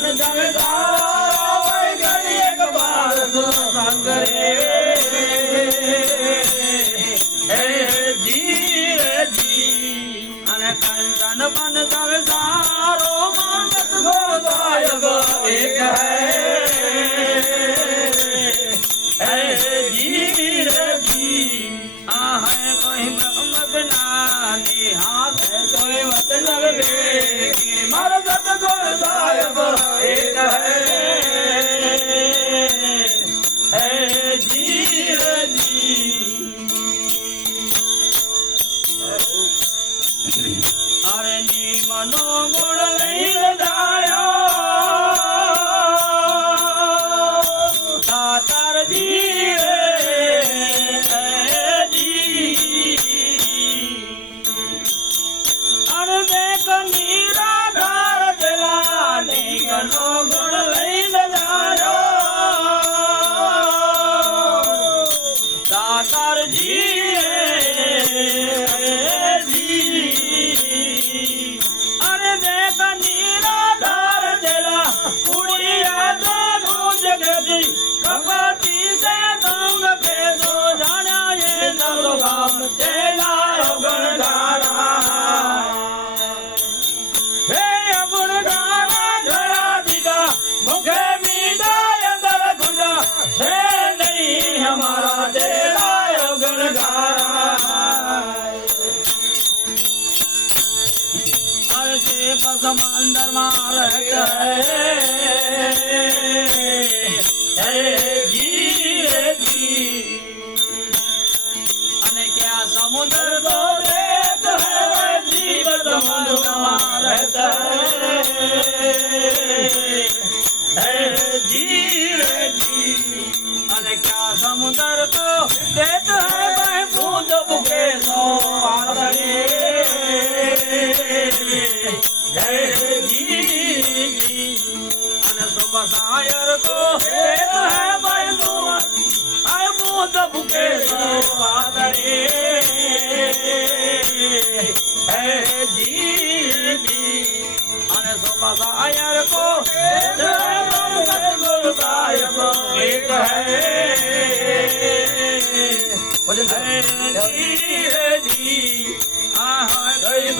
the drum is on. સાયર કો હે તો હે બળ નો આય મોદ ભૂખે પાદરે હે જીની અને સોમા સાયર કો હે તો હે બળ સતગુરુ સાહેબ. એક હે. ભજન હે જી હે જી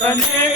the name.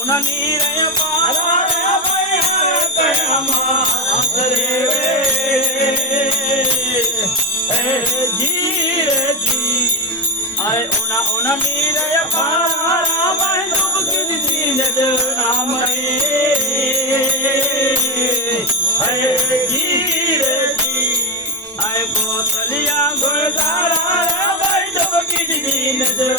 ઓના નીર પારા કયા માસ રે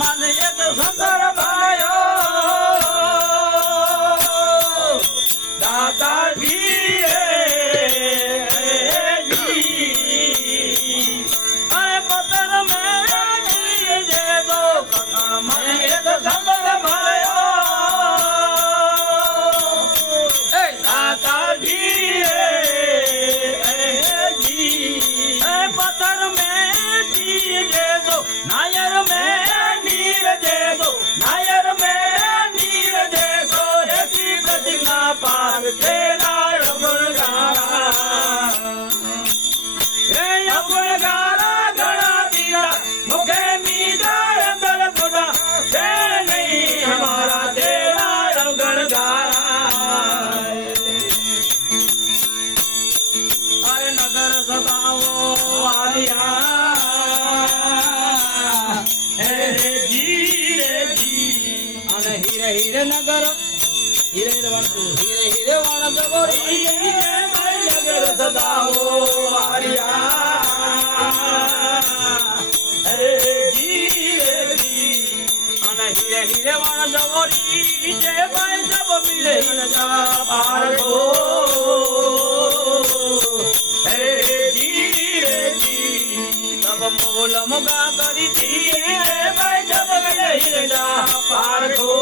మన ఎన్న సుందరమ મોલ મોગા કરી દીએ ભાઈ જબ ગયે હિરડા પાર ગો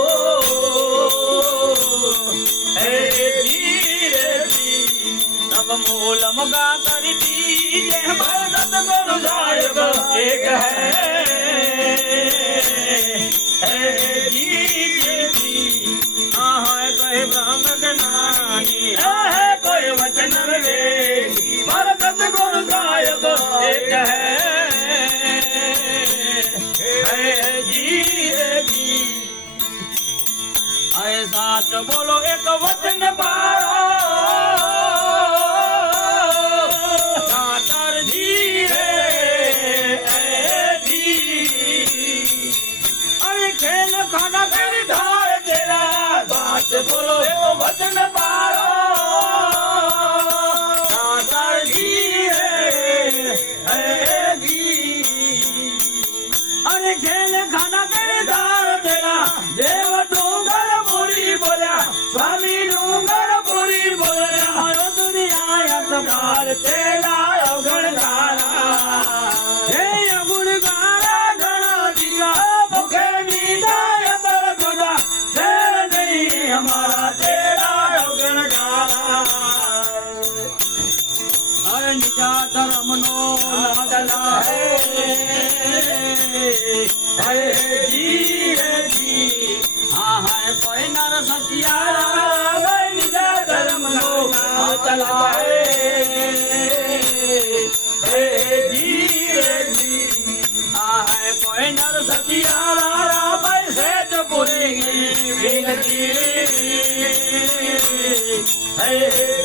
કૃષ્ણ બોલો એક વચન પાળો. દાતારજી રે અરે ખેલ ખાના ફેરી ધાર તેરા વાત બોલો એક લાયો દુનિયા તમાર તે લાયો ગણકારા હે અગુણ ગારા ગણો દિયા મુખે મીઠાય તર ગુડા શેર નહીં અમારા લાડલા હે હે હે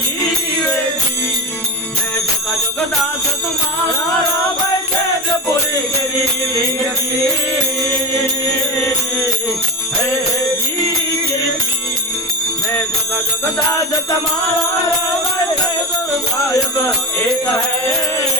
જીવેજી મેં જગા જગદાસ તમારા ભજે જ પૂરી કરી લીંગની હે જીવેજી મેં જગા જગદાસ તમારા ભજે દુર્ગાયબ એક હે